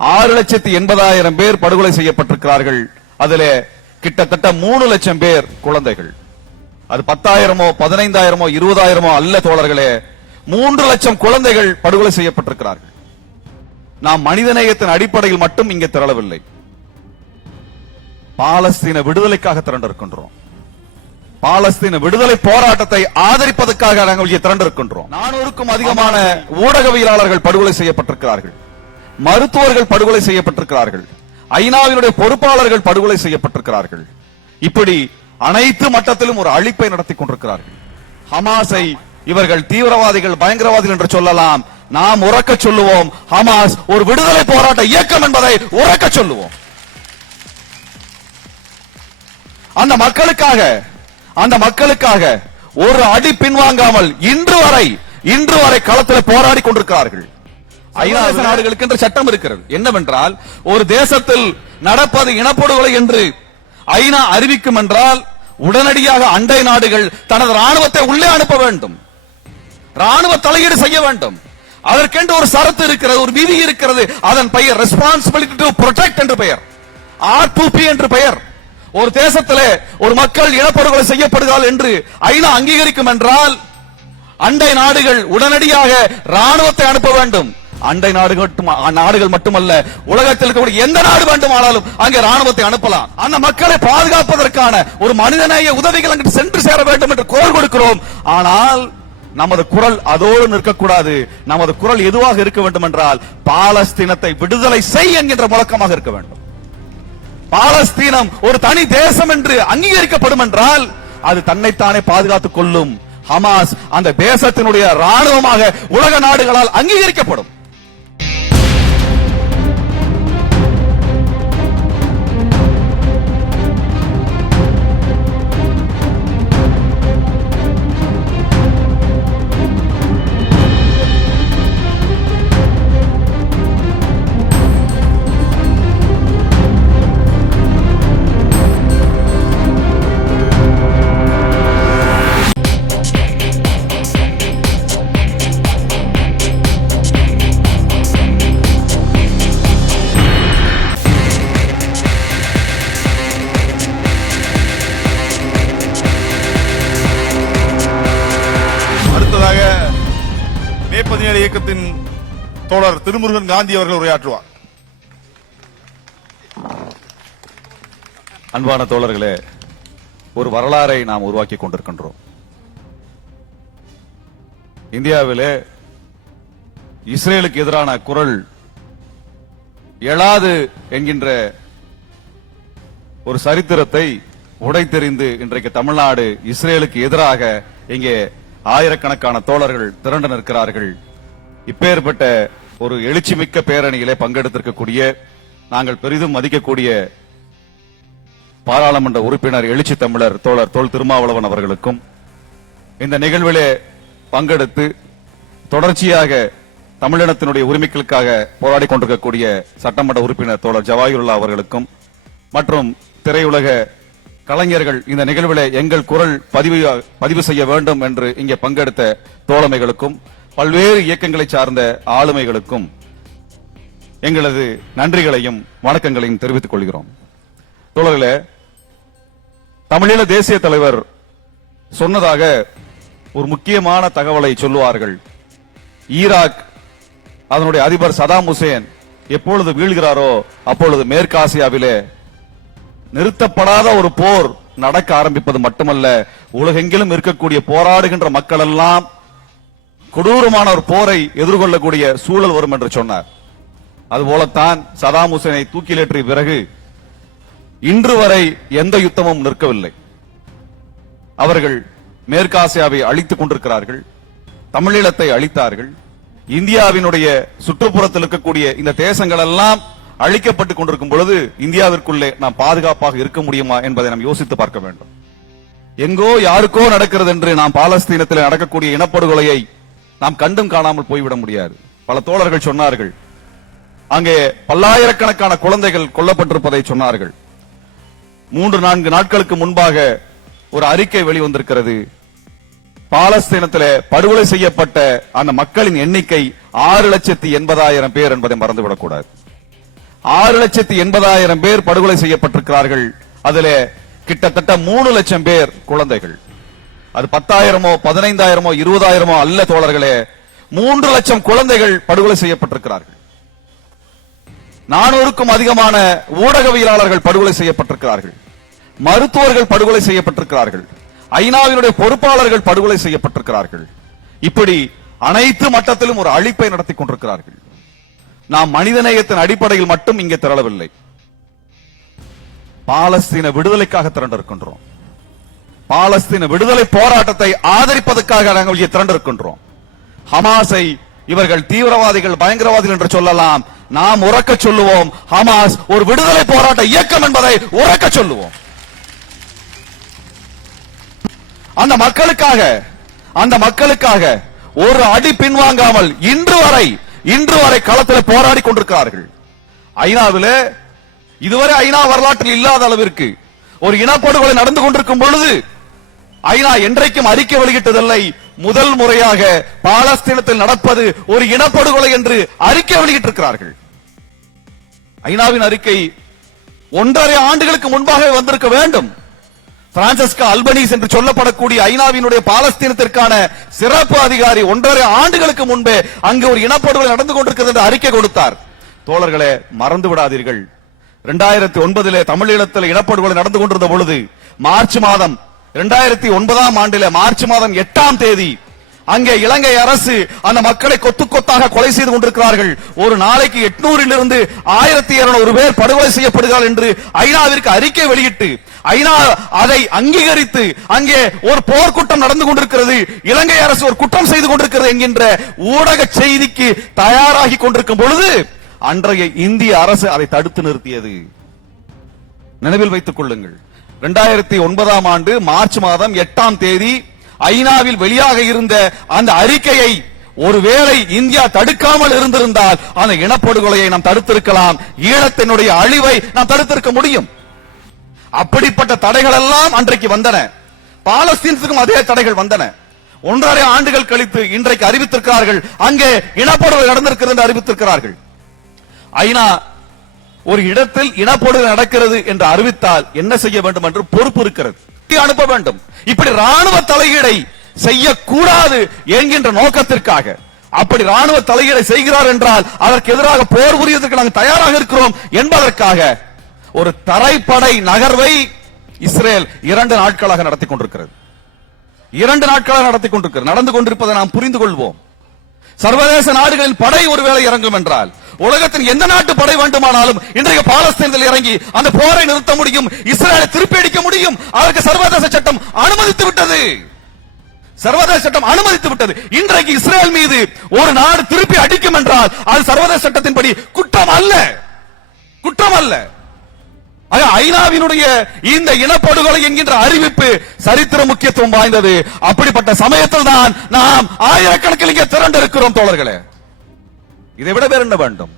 6,80,000 பேர் படுகொலை செய்யப்பட்டிருக்கிறார்கள். அதிலே கிட்டத்தட்ட 3 லட்சம் பேர் குழந்தைகள். அது 10,000 15,000 20,000 அல்ல தோழர்களே, 3 லட்சம் குழந்தைகள் படுகொலை செய்யப்பட்டிருக்கிறார்கள். நாம் மனிதநேயத்தின் அடிப்படையில் மட்டும் இங்கே திரளவில்லை, பாலஸ்தீன விடுதலைக்காக திரண்டிருக்கின்றோம். பாலஸ்தீன விடுதலை போராட்டத்தை ஆதரிப்பதற்காக நாங்கள் இங்கே திரண்டிருக்கின்றோம். 400க்கும் அதிகமான ஊடகவியலாளர்கள் படுகொலை செய்யப்பட்டிருக்கிறார்கள், மருத்துவர்கள் படுகொலை செய்யப்பட்டிருக்கிறார்கள், ஐநாவினுடைய பொறுப்பாளர்கள் படுகொலை செய்யப்பட்டிருக்கிறார்கள். இப்படி அனைத்து மட்டத்திலும் ஒரு அழிப்பை நடத்தி கொண்டிருக்கிறார்கள். ஹமாஸை இவர்கள் தீவிரவாதிகள், பயங்கரவாதிகள் என்று சொல்லலாம். நாம் உறக்க சொல்லுவோம், ஹமாஸ் ஒரு விடுதலை போராட்ட இயக்கம் என்பதை உறக்க சொல்லுவோம். அந்த மக்களுக்காக ஒரு அடி பின்வாங்காமல் இன்று வரை களத்தில் போராடி கொண்டிருக்கிறார்கள். ஐநா நாடுகளுக்கு என்று சட்டம் இருக்கிறது. என்னவென்றால், ஒரு தேசத்தில் நடப்பது இனப்படுகொலை என்று ஐநா அறிவிக்கும் என்றால் உடனடியாக அண்டை நாடுகள் தனது ராணுவத்தை உள்ளே அனுப்ப வேண்டும், ராணுவ தலையீடு செய்ய வேண்டும். அதற்கென்று ஒரு சரத்து இருக்கிறது, ஒரு விதி இருக்கிறது. அதன் பெயர் ரெஸ்பான்சிபிலிட்டி டு ப்ரொடெக்ட் என்று பெயர், R2P என்று பெயர். ஒரு தேசத்திலே ஒரு மக்கள் இனப்படுகொலை செய்யப்படுகிறார்கள் என்று ஐநா அங்கீகரிக்கும் என்றால் அண்டை நாடுகள் உடனடியாக ராணுவத்தை அனுப்ப வேண்டும். அண்டை நாடுகள் மட்டுமல்ல, உலகத்தில் இருக்கக்கூடிய எந்த நாடு வேண்டுமானாலும் அங்கே ராணுவத்தை அனுப்பலாம். அந்த மக்களை பாதுகாப்பதற்கான ஒரு மனிதநேய உதவிகள் அங்கு சென்று சேர வேண்டும் என்று குரல் கொடுக்கிறோம். ஆனால் நமது குரல் அதோடு நிற்கக்கூடாது. நமது குரல் எதுவாக இருக்க வேண்டும் என்றால், பாலஸ்தீனத்தை விடுதலை செய் என்கின்ற முழக்கமாக இருக்க வேண்டும். பாலஸ்தீனம் ஒரு தனி தேசம் என்று அங்கீகரிக்கப்படும் என்றால் அது தன்னைத்தானே பாதுகாத்துக் கொள்ளும். ஹமாஸ் அந்த தேசத்தினுடைய ராணுவமாக உலக நாடுகளால் அங்கீகரிக்கப்படும். மே 17 இயக்கத்தின் தோழர் திருமுருகன் காந்தி அவர்கள் உரையாற்றுவார். அன்பான தோழர்களே, ஒரு வரலாறை நாம் உருவாக்கி கொண்டிருக்கின்றோம். இந்தியாவிலே இஸ்ரேலுக்கு எதிரான குரல் எழாது என்கின்ற ஒரு சரித்திரத்தை உடைத்தெறிந்து இன்றைக்கு தமிழ்நாடு இஸ்ரேலுக்கு எதிராக இங்கே ஆயிரக்கணக்கான தோழர்கள் திரண்டு நிற்கிறார்கள். இப்பேற்பட்ட ஒரு எழுச்சிமிக்க பேரணியிலே பங்கெடுத்திருக்கக்கூடிய, நாங்கள் பெரிதும் மதிக்கக்கூடிய பாராளுமன்ற உறுப்பினர் எழுச்சி தமிழர் தோழர் தொல் திருமாவளவன் அவர்களுக்கும், இந்த நிகழ்விலே பங்கெடுத்து தொடர்ச்சியாக தமிழினத்தினுடைய உரிமைகளுக்காக போராடி கொண்டிருக்கக்கூடிய சட்டமன்ற உறுப்பினர் தோழர் ஜவாஹிருல்லா அவர்களுக்கும், மற்றும் திரையுலக கலைஞர்கள் இந்த நிகழ்வில் எங்கள் குரல் பதிவு செய்ய வேண்டும் என்று இங்கே பங்கெடுத்த தோழமைகளுக்கும், பல்வேறு இயக்கங்களை சார்ந்த ஆளுமைகளுக்கும் எங்களது நன்றிகளையும் வணக்கங்களையும் தெரிவித்துக் கொள்கிறோம். தோழர்களே, தமிழீழ தேசிய தலைவர் சொன்னதாக ஒரு முக்கியமான தகவலை சொல்லுவார்கள். ஈராக் அதனுடைய அதிபர் சதாம் ஹுசேன் எப்பொழுது வீழ்கிறாரோ அப்பொழுது மேற்காசியாவிலே நிறுத்தப்படாத ஒரு போர் நடக்க ஆரம்பிப்பது மட்டுமல்ல, உலகெங்கிலும் இருக்கக்கூடிய போராடுகின்ற மக்கள் எல்லாம் கொடூரமான ஒரு போரை எதிர்கொள்ளக்கூடிய சூழல் வரும் என்று சொன்னார். அதுபோலத்தான் சதாம் ஹுசேனை தூக்கிலேற்றிய பிறகு இன்று வரை எந்த யுத்தமும் நிற்கவில்லை. அவர்கள் மேற்காசியாவை அழித்துக் கொண்டிருக்கிறார்கள், தமிழீழத்தை அழித்தார்கள். இந்தியாவினுடைய சுற்றுப்புறத்தில் இருக்கக்கூடிய இந்த தேசங்கள் எல்லாம் அழிக்கப்பட்டுக் கொண்டிருக்கும் பொழுது இந்தியாவிற்குள்ளே நாம் பாதுகாப்பாக இருக்க முடியுமா என்பதை நாம் யோசித்து பார்க்க வேண்டும். எங்கோ யாருக்கோ நடக்கிறது என்று நாம் பாலஸ்தீனத்தில் நடக்கக்கூடிய இனப்படுகொலையை நாம் கண்டும் காணாமல் போய்விட முடியாது. பல தோழர்கள் சொன்னார்கள், அங்கே பல்லாயிரக்கணக்கான குழந்தைகள் கொல்லப்பட்டிருப்பதை சொன்னார்கள். 3-4 நாட்களுக்கு முன்பாக ஒரு அறிக்கை வெளிவந்திருக்கிறது. பாலஸ்தீனத்தில் படுகொலை செய்யப்பட்ட அந்த மக்களின் எண்ணிக்கை 6,80,000 பேர் என்பதை மறந்துவிடக்கூடாது. 6,80,000 பேர் படுகொலை செய்யப்பட்டிருக்கிறார்கள். அதிலே கிட்டத்தட்ட 3 லட்சம் பேர் குழந்தைகள். அது 10,000மோ 15,000மோ 20,000மோ அல்ல தோழர்களே, 3 லட்சம் குழந்தைகள் படுகொலை செய்யப்பட்டிருக்கிறார்கள். 400க்கும் அதிகமான ஊடகவியலாளர்கள் படுகொலை செய்யப்பட்டிருக்கிறார்கள். மருத்துவர்கள் படுகொலை செய்யப்பட்டிருக்கிறார்கள். ஐநாவினுடைய பொறுப்பாளர்கள் படுகொலை செய்யப்பட்டிருக்கிறார்கள். இப்படி அனைத்து மட்டத்திலும் ஒரு அழிப்பை நடத்தி கொண்டிருக்கிறார்கள். நாம் மனிதநேயத்தின் அடிப்படையில் மட்டும் இங்கே திரளவில்லை. பாலஸ்தீன விடுதலைக்காக திரண்டிருக்கின்றோம். பாலஸ்தீன விடுதலை போராட்டத்தை ஆதரிப்பதற்காக நாங்கள் இங்கே திரண்டிருக்கின்றோம். ஹமாஸை இவர்கள் தீவிரவாதிகள், பயங்கரவாதிகள் என்று சொல்லலாம். நாம் உறக்க சொல்லுவோம், ஹமாஸ் ஒரு விடுதலை போராட்ட இயக்கம் என்பதை உறக்க சொல்லுவோம். அந்த மக்களுக்காக ஒரு அடி பின்வாங்காமல் இன்று வரை களத்தில் போராடி கொண்டிருக்கிறார்கள். ஐநாவிலே இதுவரை ஐநா வரலாற்றில் இல்லாத அளவிற்கு ஒரு இனப்படுகொலை நடந்து கொண்டிருக்கும் பொழுது ஐநா என்றைக்கும் அறிக்கை வெளியிட்டதில்லை. முதல் முறையாக பாலஸ்தீனத்தில் நடப்பது ஒரு இனப்படுகொலை என்று அறிக்கை வெளியிட்டிருக்கிறார்கள். ஐநாவின் அறிக்கை 1.5 ஆண்டுகளுக்கு முன்பாக வந்திருக்க வேண்டும். பிரான்சிஸ்கா அல்பனீஸ் என்று சொல்லப்படக்கூடிய ஐநாவினுடைய பாலஸ்தீனத்திற்கான சிறப்பு அதிகாரி 1.5 ஆண்டுகளுக்கு முன்பே அங்கு ஒரு இனப்படுகொலை நடந்து கொண்டிருக்கிறது என்று அறிக்கை கொடுத்தார். தோழர்களே, மறந்து விடாதீர்கள். 2009 தமிழீழத்தில் இனப்படுகொலை நடந்து கொண்டிருந்த பொழுது மார்ச் மாதம் 2009 ஆண்டிலே மார்ச் மாதம் 8ஆம் தேதி அங்கே இலங்கை அரசு அந்த மக்களை கொத்து கொத்தாக கொலை செய்து கொண்டிருக்கிறார்கள். ஒரு நாளைக்கு 800 - 1200 பேர் படுகொலை செய்யப்படுகிறார்கள் என்று ஐநாவிற்கு அறிக்கை வெளியிட்டு ஐநா அதை அங்கீகரித்து அங்கே ஒரு போர்க்குற்றம் நடந்து கொண்டிருக்கிறது, இலங்கை அரசு ஒரு குற்றம் செய்து கொண்டிருக்கிறது என்கின்ற ஊடக செய்திக்கு தயாராகி கொண்டிருக்கும் பொழுது அன்றைய இந்திய அரசு அதை தடுத்து நிறுத்தியது. நினைவில் வைத்துக் கொள்ளுங்கள். 2009 ஆண்டு மார்ச் மாதம் 8ஆம் தேதி ஐநாவில் வெளியாக இருந்த அந்த அறிக்கையை ஒருவேளை இந்தியா தடுக்காமல் இருந்திருந்தால் அந்த இனப்படுகொலையை நாம் தடுத்திருக்கலாம். ஈழத்தினுடைய அழிவை நாம் தடுத்திருக்க முடியும். அப்படிப்பட்ட தடைகள் எல்லாம் அன்றைக்கு வந்தன. பாலஸ்தீனத்துக்கும் அதே தடைகள் வந்தன. 1.5 ஆண்டுகள் கழித்து இன்றைக்கு அறிவித்திருக்கிறார்கள், அங்கே இனப்படுகொலை நடந்திருக்கிறது என்று அறிவித்திருக்கிறார்கள். ஐநா ஒரு இடத்தில் இனப்படுகொலை நடக்கிறது என்று அறிவித்தால் என்ன செய்ய வேண்டும் என்று பொறுப்பு இருக்கிறது, அனுப்ப வேண்டும். இப்படி ராணுவ தலையீடை செய்யக்கூடாது என்கின்ற நோக்கத்திற்காக அப்படி ராணுவ தலையீடை செய்கிறார் என்றால் அதற்கு எதிராக போர் புரியதற்கு நாங்கள் தயாராக இருக்கிறோம் என்பதற்காக ஒரு தரைப்படை நகர்வை இஸ்ரேல் 2 நாட்களாக நடத்தி கொண்டிருக்கிறது. 2 நாட்களாக நடத்தி கொண்டிருக்கிறது. நடந்து கொண்டிருப்பதை நாம் புரிந்து கொள்வோம். சர்வதேச நாடுகளின் படை ஒருவேளை இறங்கும் என்றால் உலகத்தின் எந்த நாட்டு படை வேண்டுமானாலும் இன்றைக்கு பாலஸ்தீனத்தில் இறங்கி அந்த போரை நிறுத்த முடியும், இஸ்ரேலை திருப்பி அடிக்க முடியும். அதற்கு சர்வதேச சட்டம் அனுமதித்து விட்டது. சர்வதேச சட்டம் அனுமதித்து விட்டது. இன்றைக்கு இஸ்ரேல் மீது ஒரு நாடு திருப்பி அடிக்கும் என்றால் அது சர்வதேச சட்டத்தின்படி குற்றம் அல்ல, குற்றம் அல்ல. ஐநாவினுடைய இந்த இனப்படுகொலை என்கின்ற அறிவிப்பு சரித்திர முக்கியத்துவம் வாய்ந்தது. அப்படிப்பட்ட சமயத்தில் தான் நாம் ஆயிரக்கணக்கில் இங்கே திரண்டு இருக்கிறோம் தோழர்களே. இதை விட வேற என்ன வேண்டும்?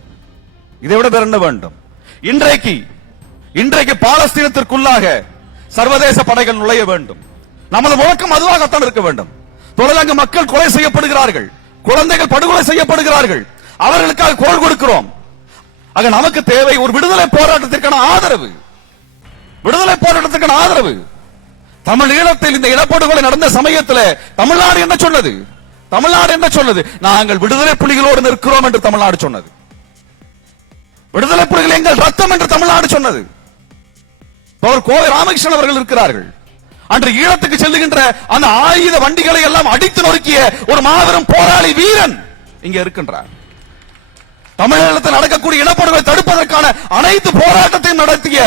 இதை விட வேற என்ன வேண்டும்? இன்றைக்கு பாலஸ்தீனத்திற்குள்ளாக சர்வதேச படைகள் நுழைய வேண்டும். நமது முழக்கம் அதுவாகத்தான் இருக்க வேண்டும். தொடர்ந்து மக்கள் கொலை செய்யப்படுகிறார்கள், குழந்தைகள் படுகொலை செய்யப்படுகிறார்கள். அவர்களுக்காக குரல் கொடுக்கிறோம். ஆக நமக்கு தேவை ஒரு விடுதலை போராட்டத்திற்கான ஆதரவு. விடுதலை போராட்டத்திற்கான ஆதரவு. தமிழீழத்தில் இந்த இனப்படுகொலை நடந்த சமயத்தில் தமிழ்நாடு என்ன சொன்னது? தமிழ்நாடு என்ன சொன்னது? நாங்கள் விடுதலை புலிகளோடு நிற்கிறோம் என்று தமிழ்நாடு சொன்னது. விடுதலை புலிகள் எங்கள் ரத்தம் என்று தமிழ்நாடு சொன்னது. கோவை ராமகிருஷ்ணன் அவர்கள் இருக்கிறார்கள். அன்று ஈழத்துக்கு செல்லுகின்ற அந்த ஆயுத வண்டிகளை எல்லாம் அடித்து நொறுக்கிய ஒரு மாபெரும் போராளி வீரன் இங்க இருக்கின்றார். தமிழகத்தில் நடக்கக்கூடிய இனப்படுகொலை தடுப்பதற்கான அனைத்து போராட்டத்தையும் நடத்திய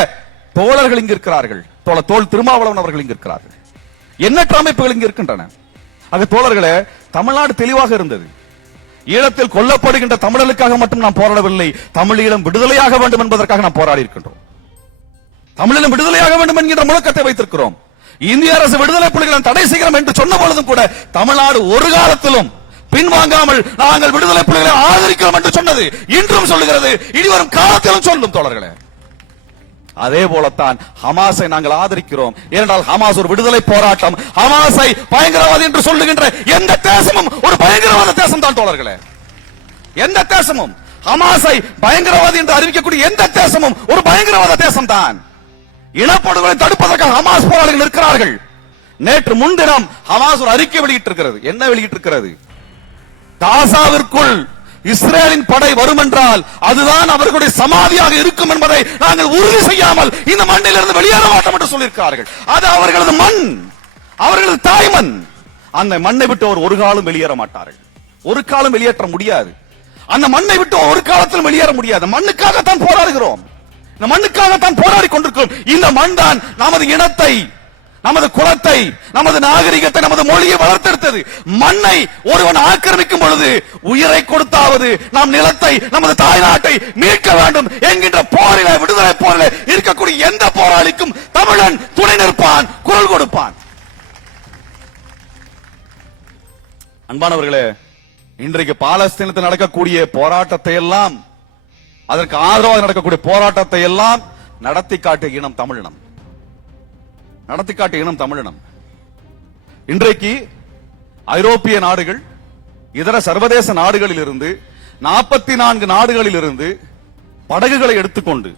தோழர்கள் இங்கு இருக்கிறார்கள். தோழர் திருமாவளவன் அவர்கள் இங்கு இருக்கிறார்கள். எண்ணற்ற அமைப்புகள் இங்கு இருக்கின்றன. ஆக தோழர்களே, தமிழ்நாடு தெளிவாக இருந்தது. ஈழத்தில் கொல்லப்படுகின்ற தமிழர்களுக்காக மட்டும் நாம் போராடவில்லை, தமிழீழம் விடுதலையாக வேண்டும் என்பதற்காக நாம் போராடி இருக்கின்றோம். தமிழீழம் விடுதலையாக வேண்டும் என்கின்ற முழக்கத்தை வைத்திருக்கிறோம். இந்திய அரசு விடுதலை புலிகளை தடை செய்கிறோம் என்று சொன்ன பொழுதும் கூட தமிழ்நாடு ஒரு காலத்திலும் பின்வாங்காமல் நாங்கள் விடுதலை புலிகளை ஆதரிக்கிறோம் என்று சொன்னது இன்றும் சொல்லுகிறது, இனிவரும் காலத்திலும் சொல்லும் தோழர்களே. அதே போலத்தான் ஹமாஸை நாங்கள் ஆதரிக்கிறோம். ஏனென்றால் ஹமாஸ் ஒரு விடுதலை போராட்டம். ஹமாஸை பயங்கரவாதி என்று சொல்லுகின்ற எந்த தேசமும் ஒரு பயங்கரவாத தேசம் தான் தோழர்களே. எந்த தேசமும் ஹமாஸை பயங்கரவாதி என்று அறிவிக்கக்கூடிய எந்த தேசமும் ஒரு பயங்கரவாத தேசம் தான். இனப்படுகொலை தடுப்பதற்காக ஹமாஸ் போராளிகள் இருக்கிறார்கள். நேற்று முன்தினம் ஹமாஸ் ஒரு அறிக்கை வெளியிட்டிருக்கிறது. என்ன வெளியிட்டிருக்கிறது? காசாவிற்குள் இஸ்ரேலின் படை வரும் என்றால் அதுதான் அவர்களுடைய சமாதியாக இருக்கும் என்பதை நாங்கள் உறுதி செய்யாமல் இந்த மண்ணிலிருந்து வெளியேற மாட்டோம் என்று சொல்லியிருக்கிறார்கள். அது அவர்களது மண், அவர்களது தாய்மண். அந்த மண்ணை விட்டு அவர் ஒரு காலம் வெளியேற மாட்டார்கள். ஒரு காலம் வெளியேற்ற முடியாது. அந்த மண்ணை விட்டு ஒரு காலத்தில் வெளியேற முடியாது. மண்ணுக்காகத்தான் போராடுகிறோம். இந்த மண்ணுக்காகத்தான் போராடி கொண்டிருக்கிறோம். இந்த மண் தான் நமது இனத்தை, நமது குலத்தை, நமது நாகரிகத்தை, நமது மொழியை வளர்த்தெடுத்தது. மண்ணை ஒருவன் ஆக்கிரமிக்கும் பொழுது உயிரை கொடுத்தாவது நாம் நிலத்தை, நமது தாய்நாட்டை மீட்க வேண்டும் என்கின்ற போரில, விடுதலை போரில இருக்கக்கூடிய எந்த போராளிக்கும் தமிழன் துணை நிற்பான், குரல் கொடுப்பான். அன்பானவர்களே, இன்றைக்கு பாலஸ்தீனத்தில் நடக்கக்கூடிய போராட்டத்தை எல்லாம், அதற்கு ஆதரவாக நடக்கக்கூடிய போராட்டத்தை எல்லாம் நடத்தி காட்டிய இனம் தமிழினம், நடத்தி காட்டிய இனம் தமிழினம். இன்றைக்கு ஐரோப்பிய நாடுகள், இதர சர்வதேச நாடுகளில் இருந்து 44 நாடுகளில் இருந்து படகுகளை எடுத்துக்கொண்டு,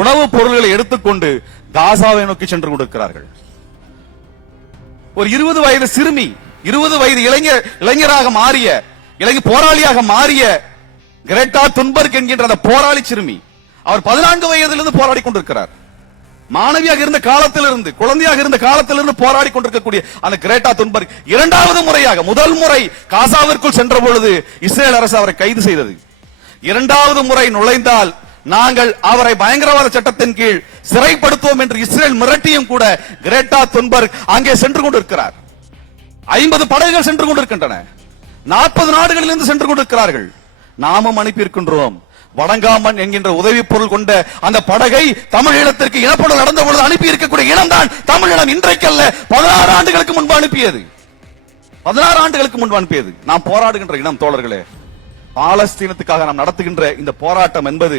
உணவுப் பொருள்களை எடுத்துக்கொண்டு காசாவை நோக்கி சென்று கொண்டிருக்கிறார்கள். ஒரு 20 வயது சிறுமி, 20 வயது இளைஞராக மாறிய, போராளியாக மாறிய கிரேட்டா துன்பர்க் என்கின்ற அந்த போராளி சிறுமி, அவர் 14 வயதிலிருந்து போராடி கொண்டிருக்கிறார். மாணவியாக இருந்த காலத்திலிருந்து, குழந்தையாக இருந்த காலத்திலிருந்து போராடி கொண்டிருக்கக்கூடிய அந்த கிரேட்டா துன்பர்க் இரண்டாவது முறையாக, முதல் முறை காசாவிற்குள் சென்ற பொழுது இஸ்ரேல் அரசு அவரை கைது செய்தது. இரண்டாவது முறை நுழைந்தால் நாங்கள் அவரை பயங்கரவாத சட்டத்தின் கீழ் சிறைப்படுத்துவோம் என்று இஸ்ரேல் மிரட்டியும் கூட கிரேட்டா துன்பர்க் அங்கே சென்று கொண்டிருக்கிறார். 50 படகுகள் சென்று கொண்டிருக்கின்றன. 40 நாடுகளிலிருந்து சென்று கொண்டிருக்கிறார்கள். நாமும் அனுப்பியிருக்கின்றோம். வடங்காமன் என்கின்ற உதவி பொருள் கொண்ட அந்த படகை தமிழீழத்திற்கு இனப்படுகொலை நடந்த பொழுது அனுப்பி இருக்கக்கூடிய இனம்தான் தமிழினம். இன்றைக்கல்ல, 16 ஆண்டுகளுக்கு முன்பு அனுப்பியது. 16 ஆண்டுகளுக்கு முன்பு அனுப்பியது. நாம் போராடுகின்ற இனம் தோழர்களே, பாலஸ்தீனத்துக்காக நாம் நடத்துகின்ற இந்த போராட்டம் என்பது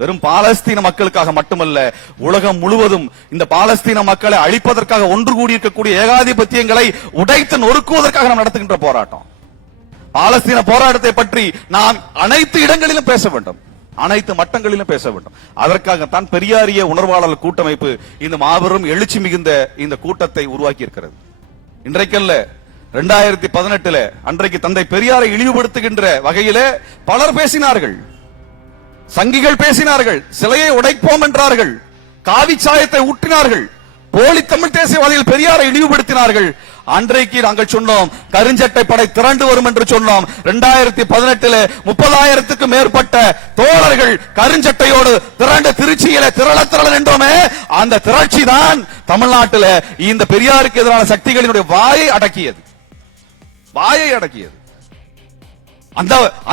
வெறும் பாலஸ்தீன மக்களுக்காக மட்டுமல்ல, உலகம் முழுவதும் இந்த பாலஸ்தீன மக்களை அழிப்பதற்காக ஒன்று கூடியிருக்கக்கூடிய ஏகாதிபத்தியங்களை உடைத்து நொறுக்குவதற்காக நாம் நடத்துகின்ற போராட்டம். பாலஸ்தீன போராட்டத்தை பற்றி நாம் அனைத்து இடங்களிலும் பேச வேண்டும், அனைத்து மட்டங்களிலும் பேச வேண்டும். அதற்காகத்தான் பெரியாரிய உணர்வாளர் கூட்டமைப்பு இந்த மாபெரும் எழுச்சி மிகுந்த இந்த கூட்டத்தை உருவாக்கி இருக்கிறது. இன்றைக்கல்ல, 2018 அன்றைக்கு தந்தை பெரியாரை இழிவுபடுத்துகின்ற வகையிலே பலர் பேசினார்கள். சங்கிகள் பேசினார்கள், சிலையை உடைப்போம் என்றார்கள், காவி சாயத்தை ஊற்றினார்கள், போலி தமிழ் தேசியவாதிகள் பெரியாரை இழிவுபடுத்தினார்கள். அன்றைக்கு நாங்கள் சொன்னோம், கருஞ்சட்டை படை திரண்டு வரும் என்று சொன்னோம். 2018 30,000க்கும் மேற்பட்ட தோழர்கள் கருஞ்சட்டையோடு திரண்டு திருச்சியில திரள என்றோமே, அந்த திரட்சி தான் தமிழ்நாட்டில் இந்த பெரியாருக்கு எதிரான சக்திகளினுடைய வாயை அடக்கியது.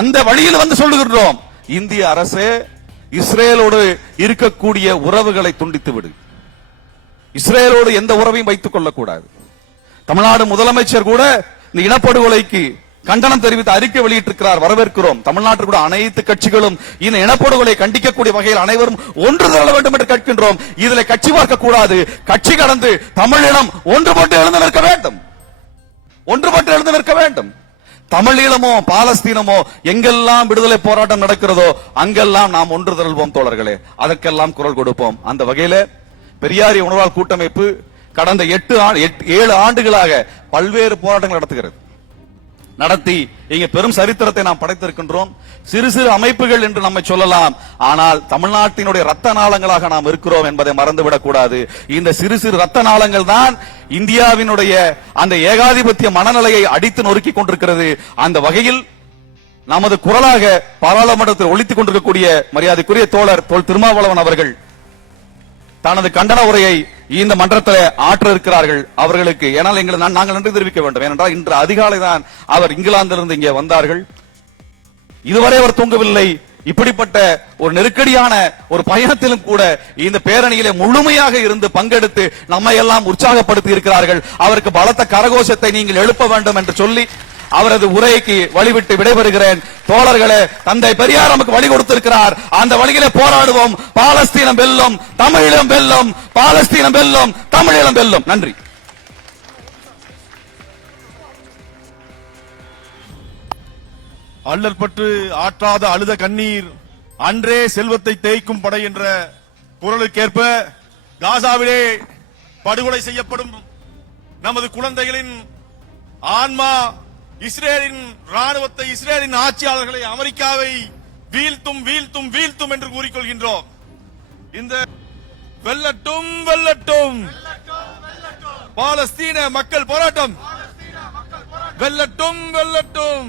அந்த வழியில் வந்து சொல்லுகின்றோம், இந்திய அரசு இஸ்ரேலோடு இருக்கக்கூடிய உறவுகளை துண்டித்து விடு, இஸ்ரேலோடு எந்த உறவையும் வைத்துக் கொள்ளக்கூடாது. தமிழ்நாடு முதலமைச்சர் கூட இந்த இனப்படுகொலைக்கு கண்டனம் தெரிவித்து அறிக்கை வெளியிட்டிருக்கிறார், வரவேற்கிறோம். தமிழ்நாட்டில் கூட அனைத்து கட்சிகளும் இந்த இனப்படுகொலை கண்டிக்கக்கூடிய வகையில் அனைவரும் ஒன்று திரள வேண்டும் என்று கேட்கின்றோம். இதில் கட்சி பார்க்க கூடாது, கட்சி கடந்து தமிழினம் ஒன்றுபட்டு எழுந்து நிற்க வேண்டும், ஒன்றுபட்டு எழுந்து நிற்க வேண்டும். தமிழீழமோ பாலஸ்தீனமோ எங்கெல்லாம் விடுதலை போராட்டம் நடக்கிறதோ அங்கெல்லாம் நாம் ஒன்று திரள்வோம் தோழர்களே, அதற்கெல்லாம் குரல் கொடுப்போம். அந்த வகையில பெரியாரிய உணர்வாளர் கூட்டமைப்பு கடந்த 7 ஆண்டுகளாக பல்வேறு போராட்டங்கள் நடத்தி இங்க பெரும் சரித்திரத்தை நாம் படைத்திருக்கின்றோம். சிறு சிறு அமைப்புகள் என்று நம்மை சொல்லலாம், ஆனால் தமிழ்நாட்டினுடைய ரத்த நாளங்களாக நாம் இருக்கிறோம் என்பதை மறந்துவிடக் கூடாது. இந்த சிறு சிறு ரத்த நாளங்கள் தான் இந்தியாவினுடைய அந்த ஏகாதிபத்திய மனநிலையை அடித்து நொறுக்கி கொண்டிருக்கிறது. அந்த வகையில் நமது குரலாக பாராளுமன்றத்தில் ஒலித்துக் கொண்டிருக்கக்கூடிய மரியாதைக்குரிய தோழர் திருமாவளவன் அவர்கள் தனது கண்டன உரையை இந்த மன்றத்தில் ஆற்ற இருக்கிறார்கள். அவர்களுக்கு நாங்கள் நன்றி தெரிவிக்க வேண்டும். ஏனென்றால் இன்று அதிகாலை தான் அவர் இங்கிலாந்திலிருந்து இங்கே வந்தார்கள். இதுவரை அவர் தூங்கவில்லை. இப்படிப்பட்ட ஒரு நெருக்கடியான ஒரு பயணத்திலும் கூட இந்த பேரணியிலே முழுமையாக இருந்து பங்கெடுத்து நம்மை எல்லாம் உற்சாகப்படுத்தி இருக்கிறார்கள். அவருக்கு பலத்த கரகோஷத்தை நீங்கள் எழுப்ப வேண்டும் என்று சொல்லி அவரது உரைக்கு வழிவிட்டு விடைபெறுகிறேன். தோழர்களே, தந்தை பெரியார் நமக்கு வழி கொடுத்திருக்கிறார். அந்த வழியிலே போராடுவோம். பாலஸ்தீனம் வெல்லும், தமிழீழம் வெல்லும். பாலஸ்தீனம் வெல்லும், தமிழீழம் வெல்லும். நன்றி. அல்லற்பட்டு ஆற்றாத அழுத கண்ணீர் அன்றே செல்வத்தை தேய்க்கும் படை என்ற குரலுக்கேற்ப காசாவிலே படுகொலை செய்யப்படும் நமது குழந்தைகளின் ஆன்மா இஸ்ரேலின் ராணுவத்தை, இஸ்ரேலின் ஆட்சியாளர்களை, அமெரிக்காவை வீழ்த்தும் வீழ்த்தும் வீழ்த்தும் என்று கூறிக்கொள்கின்றோம். இந்த வெல்லட்டும் வெல்லட்டும் பாலஸ்தீன மக்கள் போராட்டம், வெல்லட்டும் வெல்லட்டும்,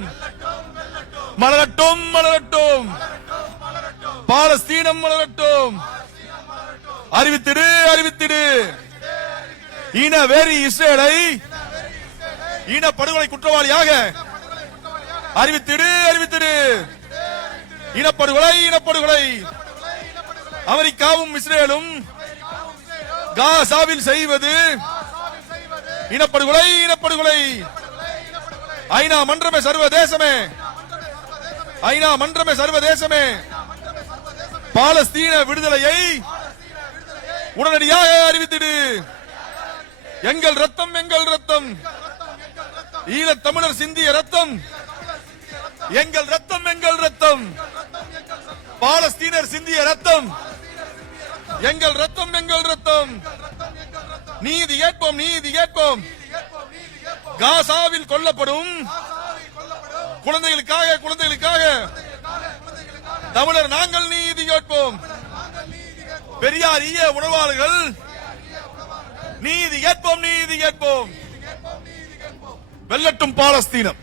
மலரட்டும் மலரட்டும், பாலஸ்தீனம் மலரட்டும். அறிவித்திடு அறிவித்திடு, இன வெறி இஸ்ரேலை இன படுகொலை குற்றவாளியாக அறிவித்திடு அறிவித்திடு. இனப்படுகொலை இனப்படுகொலை. அமெரிக்காவும் இஸ்ரேலும் காசாவில் செய்வது இனப்படுகொலை இனப்படுகொலை. ஐநா மன்றமே சர்வதேசமே, ஐநா மன்றமே சர்வதேசமே பாலஸ்தீன விடுதலையை உடனடியாக அறிவித்திடு. எங்கள் ரத்தம் எங்கள் ரத்தம், ஈழத் தமிழர் சிந்திய ரத்தம் எங்கள் ரத்தம் எங்கள் ரத்தம், பாலஸ்தீனர் சிந்திய ரத்தம் எங்கள் ரத்தம் எங்கள் ரத்தம். நீதி கேட்போம் நீதி கேட்போம். காசாவில் கொல்லப்படும் குழந்தைகளுக்காக குழந்தைகளுக்காக தமிழர் நாங்கள் நீதி கேட்போம். பெரியார் ஈய உணவாளர்கள் நீதி கேட்போம் நீதி கேட்போம். வெல்லட்டும் பாலஸ்தீனம்.